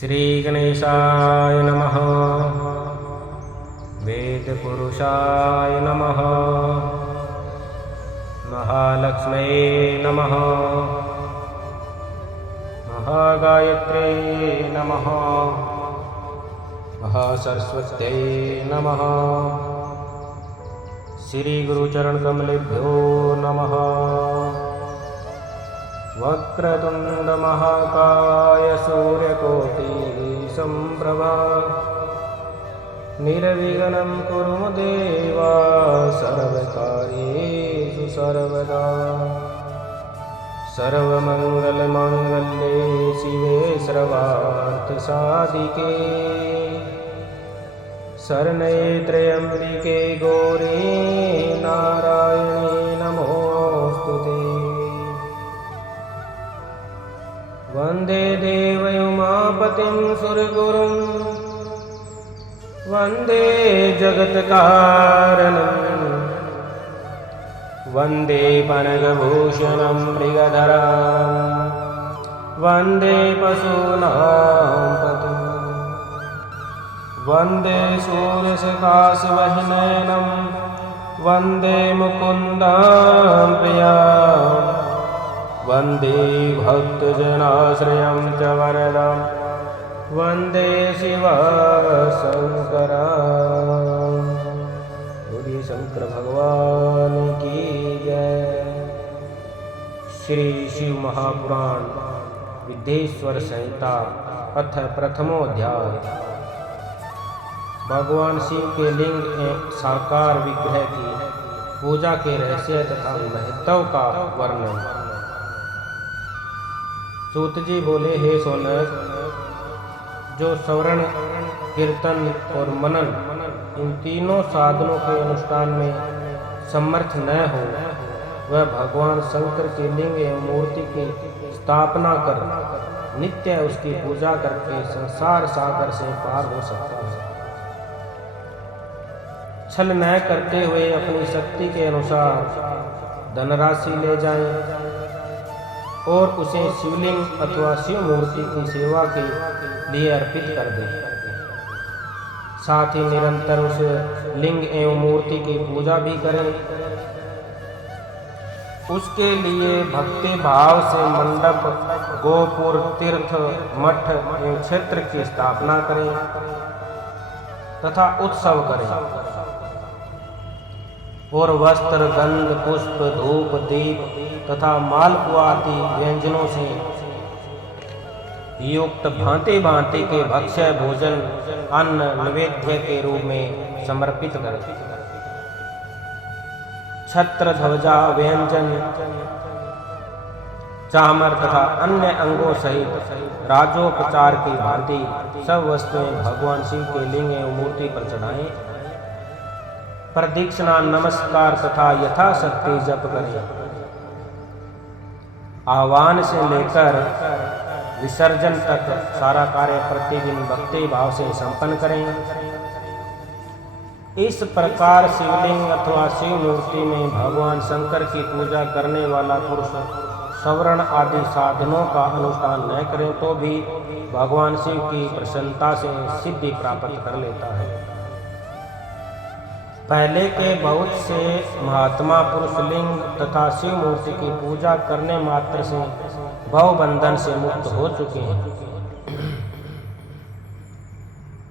श्री गणेशाय नमः। वेदपुरुषाय नमः। महालक्ष्म्ये नमः। महागायत्रे नमः। महासरस्वत्यै नमः। श्री गुरुचरणकमलेभ्यो नमः। वक्रतुंड महाकाय सूर्यकोटि संप्रभा निर्विघ्नं कुरु देवा सर्वकार्येषु सर्वदा। सर्वमंगलमांगल्ये शिवे सर्वार्थसाधिके शरण्ये त्र्यंबिके गौरी नारायणी नमोस्तुते। वंदे देवयुमापतिं सुरगुरुं वंदे जगत्कारणं वंदे पनगभूषणं मृगधरं वंदे पशूनां पतिं वंदे सूर्यसकाशवह्नयनं वंदे मुकुन्दं प्रियं वंदे भक्तजनाश्रयं च वरदं वंदे शिवशंकरं। बोलिए शंकर भगवान की जय। श्री शिव महापुराण विद्येश्वर संहिता अथ प्रथमोऽध्याय। भगवान शिव के लिंग एवं साकार विग्रह की पूजा के रहस्य तथा महत्व का वर्णन। सूत जी बोले, हे सोनक, जो श्रवण, कीर्तन और मनन इन तीनों साधनों के अनुष्ठान में समर्थ न हो, वह भगवान शंकर के लिंग एवं मूर्ति की स्थापना कर नित्य उसकी पूजा करके संसार सागर से पार हो सकता है। छल न करते हुए अपनी शक्ति के अनुसार धनराशि ले जाएं और उसे शिवलिंग अथवा शिव मूर्ति की सेवा के लिए अर्पित कर दें। साथ ही निरंतर उस लिंग एवं मूर्ति की पूजा भी करें। उसके लिए भक्ति भाव से मंडप, गोपुर, तीर्थ, मठ एवं क्षेत्र की स्थापना करें तथा उत्सव करें और वस्त्र, गंध, पुष्प, धूप, दीप तथा मालपुआ आदि व्यंजनों से युक्त भांति भांति के भक्ष्य भोजन अन्न नैवेद्य के रूप में समर्पित करें। छत्र, ध्वजा, व्यंजन, चामर तथा अन्य अंगों सहित राजोपचार की भांति सब वस्तुएं भगवान शिव के लिंग एवं मूर्ति पर चढ़ाएं। प्रदक्षिणा, नमस्कार तथा यथाशक्ति जप करें। आह्वान से लेकर विसर्जन तक सारा कार्य प्रतिदिन भक्ति भाव से संपन्न करें। इस प्रकार शिवलिंग अथवा शिव मूर्ति में भगवान शंकर की पूजा करने वाला पुरुष श्रवण आदि साधनों का अनुष्ठान न करे तो भी भगवान शिव की प्रसन्नता से सिद्धि प्राप्त कर लेता है। पहले के बहुत से महात्मा पुरुष लिंग तथा शिव मूर्ति की पूजा करने मात्र से भव बंधन से मुक्त हो चुके हैं।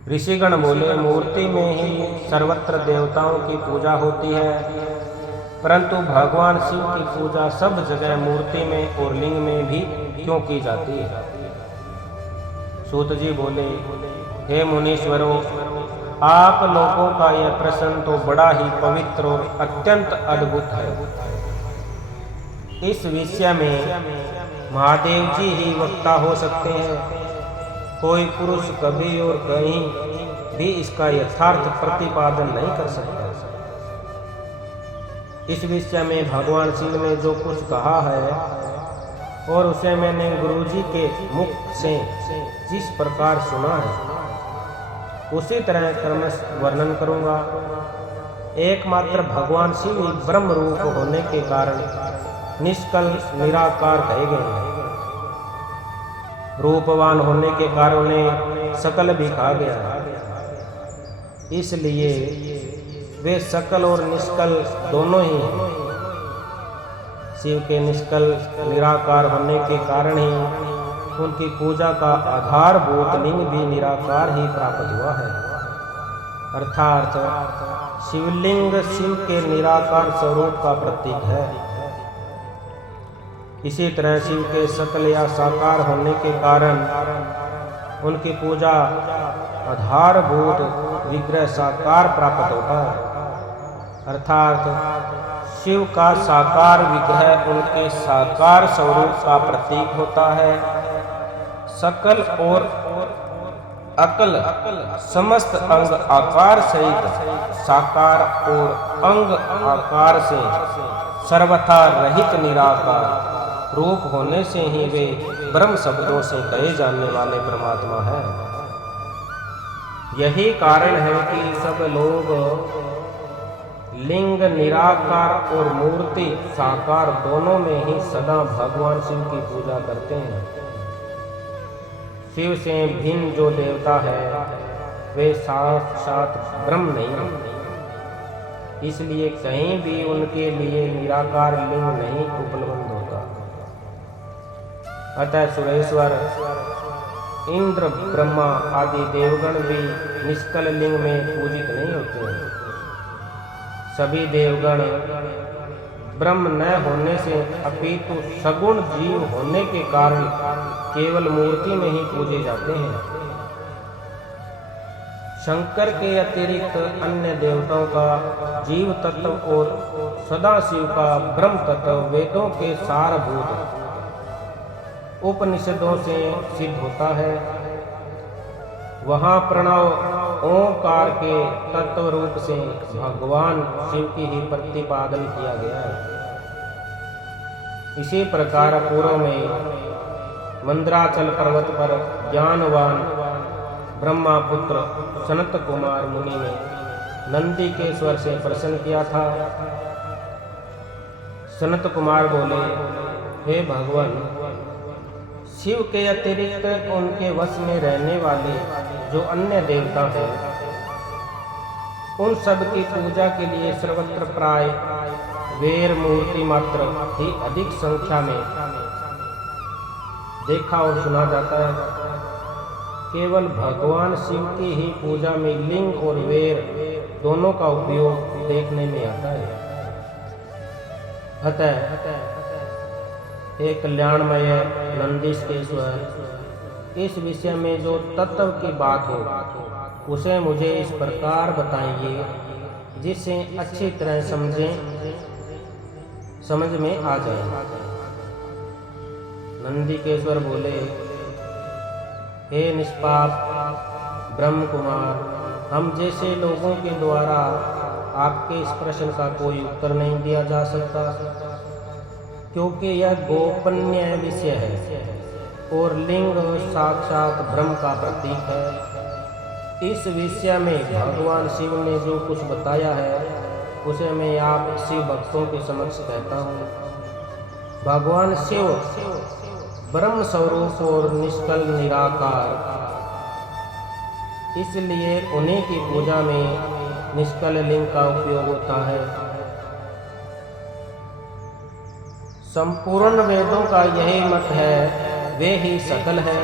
ऋषिगण बोले, मूर्ति में ही सर्वत्र देवताओं की पूजा होती है, परंतु भगवान शिव की पूजा सब जगह मूर्ति में और लिंग में भी क्यों की जाती है? सूत जी बोले, हे मुनीश्वरों, आप लोगों का यह प्रश्न तो बड़ा ही पवित्र और अत्यंत अद्भुत है। इस विषय में महादेव जी ही वक्ता हो सकते हैं। कोई पुरुष कभी और कहीं भी इसका यथार्थ प्रतिपादन नहीं कर सकता। इस विषय में भगवान शिव ने जो कुछ कहा है और उसे मैंने गुरुजी के मुख से जिस प्रकार सुना है, उसी तरह क्रमश वर्णन करूंगा। एकमात्र भगवान शिव ब्रह्म रूप होने के कारण निष्कल निराकार कहे गए हैं। रूपवान होने के कारण उन्हें सकल भी खा गया, इसलिए वे सकल और निष्कल दोनों ही हैं। शिव के निष्कल निराकार होने के कारण ही उनकी पूजा का आधारभूत लिंग भी निराकार ही प्राप्त हुआ है, अर्थात शिवलिंग शिव के निराकार स्वरूप का प्रतीक है। इसी तरह शिव के सकल या साकार होने के कारण उनकी पूजा आधारभूत विग्रह साकार प्राप्त होता है, अर्थात शिव का साकार विग्रह उनके साकार स्वरूप का प्रतीक होता है। सकल और अकल समस्त अंग आकार सहित साकार और अंग आकार से सर्वथा रहित निराकार रूप होने से ही वे ब्रह्म शब्दों से कहे जाने वाले परमात्मा है। यही कारण है कि सब लोग लिंग निराकार और मूर्ति साकार दोनों में ही सदा भगवान शिव की पूजा करते हैं। शिव से भिन्न जो देवता है वे साक्षात ब्रह्म नहीं, इसलिए कहीं भी उनके लिए निराकार लिंग नहीं उपलब्ध होता। अतः सुरेश्वर इंद्र ब्रह्मा आदि देवगण भी निष्कल लिंग में पूजित नहीं होते हैं। सभी देवगण ब्रह्म न होने से अपितु सगुण जीव होने के कारण केवल मूर्ति में ही पूजे जाते हैं। शंकर के अतिरिक्त अन्य देवताओं का जीव तत्व और सदाशिव का ब्रह्म तत्व वेदों के सारभूत उपनिषदों से सिद्ध होता है। वहाँ प्रणव ओंकार के तत्व रूप से भगवान शिव की ही प्रतिपादन किया गया है। इसी प्रकार पूर्व में मंदराचल पर्वत पर ज्ञानवान ब्रह्मापुत्र सनत कुमार मुनि ने नंदी के स्वर से प्रश्न किया था। सनत कुमार बोले, हे भगवान, शिव के अतिरिक्त उनके वश में रहने वाले जो अन्य देवता हैं, उन सब की पूजा के लिए सर्वत्र प्राय वेर मूर्ति मात्र ही अधिक संख्या में देखा और सुना जाता है। केवल भगवान शिव की ही पूजा में लिंग और वेर दोनों का उपयोग देखने में आता है। अतः हे कल्याणमय नंदीश्वर, इस विषय में जो तत्व की बात हो उसे मुझे इस प्रकार बताइए जिससे अच्छी तरह समझ में आ जाए। नंदीकेश्वर बोले, हे निष्पाप ब्रह्म कुमार, हम जैसे लोगों के द्वारा आपके इस प्रश्न का कोई उत्तर नहीं दिया जा सकता, क्योंकि यह गोपनीय विषय है और लिंग साक्षात ब्रह्म का प्रतीक है। इस विषय में भगवान शिव ने जो कुछ बताया है उसे मैं आप शिव भक्तों के समक्ष कहता हूँ। भगवान शिव ब्रह्म स्वरूप और निष्कल निराकार, इसलिए उन्हीं की पूजा में निष्कल लिंग का उपयोग होता है। संपूर्ण वेदों का यही मत है, वे ही सकल है।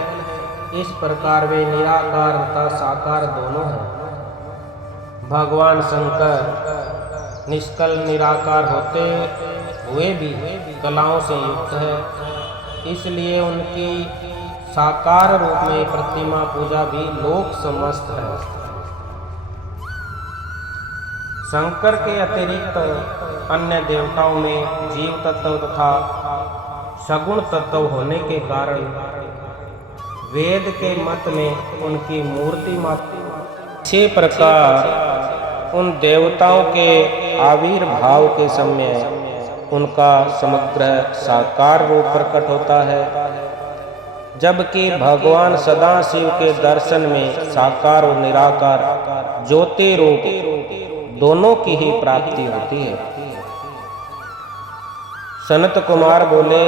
इस प्रकार वे निराकार तथा साकार दोनों हैं। भगवान शंकर निष्कल निराकार होते हुए भी कलाओं से युक्त है, इसलिए उनकी साकार रूप में प्रतिमा पूजा भी लोक समस्त है। शंकर के अतिरिक्त अन्य देवताओं में जीव तत्व तथा सगुण तत्व होने के कारण वेद के मत में उनकी मूर्ति मात्र। इसी प्रकार उन देवताओं के आविर्भाव के समय उनका समग्र साकार रूप प्रकट होता है, जबकि भगवान सदाशिव के दर्शन में साकार और निराकार ज्योति रूप दोनों की ही प्राप्ति होती है। सनत कुमार बोले,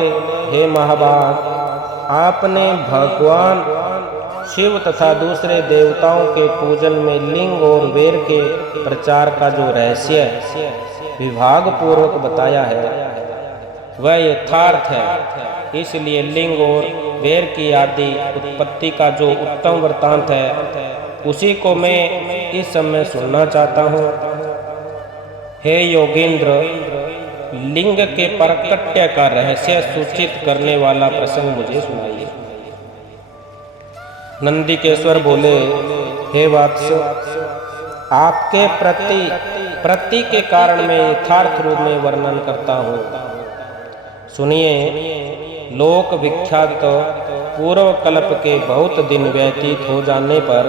हे महाभाग, आपने भगवान शिव तथा दूसरे देवताओं के पूजन में लिंग और वेर के प्रचार का जो रहस्य विभाग पूर्वक बताया है वह यथार्थ है। इसलिए लिंग और वेर की आदि उत्पत्ति का जो उत्तम वृत्तांत है उसी को मैं इस समय सुनना चाहता हूँ। हे योगेंद्र, लिंग के प्राकट्य का रहस्य सूचित करने वाला प्रसंग मुझे सुनाइए। नंदिकेश्वर बोले, हे वत्स, आपके प्रति के कारण मैं यथार्थ रूप में वर्णन करता हूँ। सुनिए। लोक विख्यात पूर्व कल्प के बहुत दिन व्यतीत हो जाने पर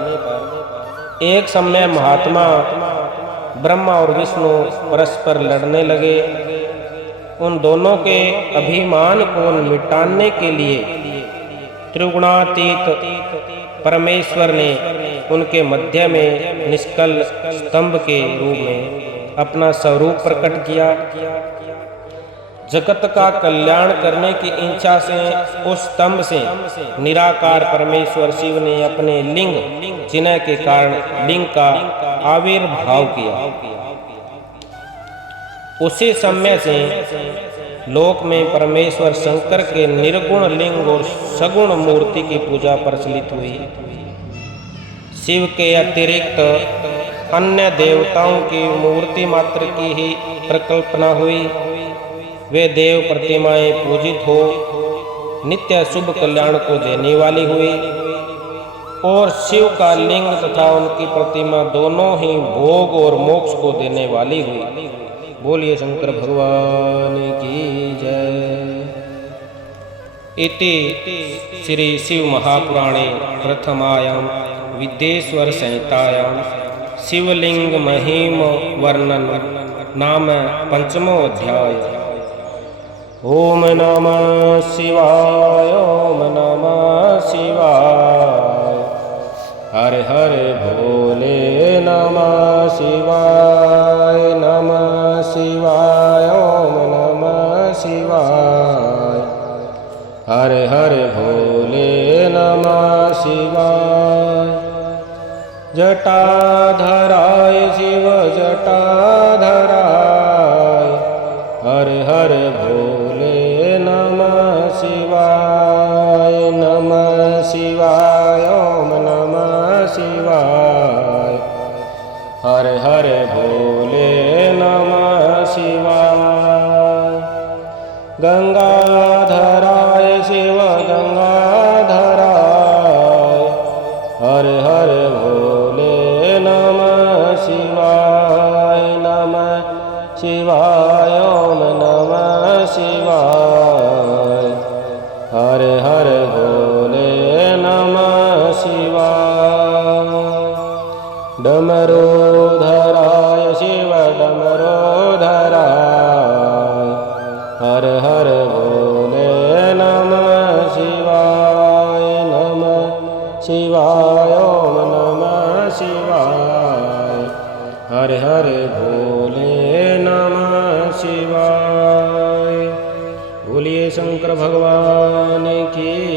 एक समय महात्मा ब्रह्मा और विष्णु परस्पर लड़ने लगे। उन दोनों के अभिमान को मिटाने के लिए त्रिगुणातीत परमेश्वर ने उनके मध्य में निष्कल स्तंभ के रूप में अपना स्वरूप प्रकट किया। जगत का कल्याण करने की इच्छा से उस स्तंभ से निराकार परमेश्वर शिव ने अपने लिंग चिन्ह के कारण लिंग का आविर्भाव किया। उसी समय से लोक में परमेश्वर शंकर के निर्गुण लिंग और सगुण मूर्ति की पूजा प्रचलित हुई। शिव के अतिरिक्त अन्य देवताओं की मूर्ति मात्र की ही प्रकल्पना हुई। वे देव प्रतिमाएं पूजित हो नित्य शुभ कल्याण को देने वाली हुई और शिव का लिंग तथा उनकी प्रतिमा दोनों ही भोग और मोक्ष को देने वाली हुई। बोलिए शंकर भगवान की जय। इति श्री शिव महापुराणे प्रथमायां विद्येश्वर संहितायां शिवलिंग महिम वर्णन नाम पंचमो अध्याय। ओम नमः शिवाय, ओम नमः शिवाय। हर हर भोले नमः शिवाय, नमः शिवाय, ओम नमः शिवाय। हर हर भोले नमः शिवाय। जटाधराय शिव जटाधराय, हर हर भोले नमः शिवाय, नमः शिवाय, ओम नमः शिवाय। हर हर भोले नमः शिवाय। गंगाधराय शिव गंगाधराय, हर हर भोले नमः शिवाय, नमः शिवाय, ओम नमः शिवाय। हर हर भोले नमः शिवाय। डमरूधराय शिव डमरूधराय, हर हर भोले नमः शिवाय, नमः शिवाय, ओम नमः शिवाय। हर हर भोले नमः शिवाय। बोलिए शंकर भगवान की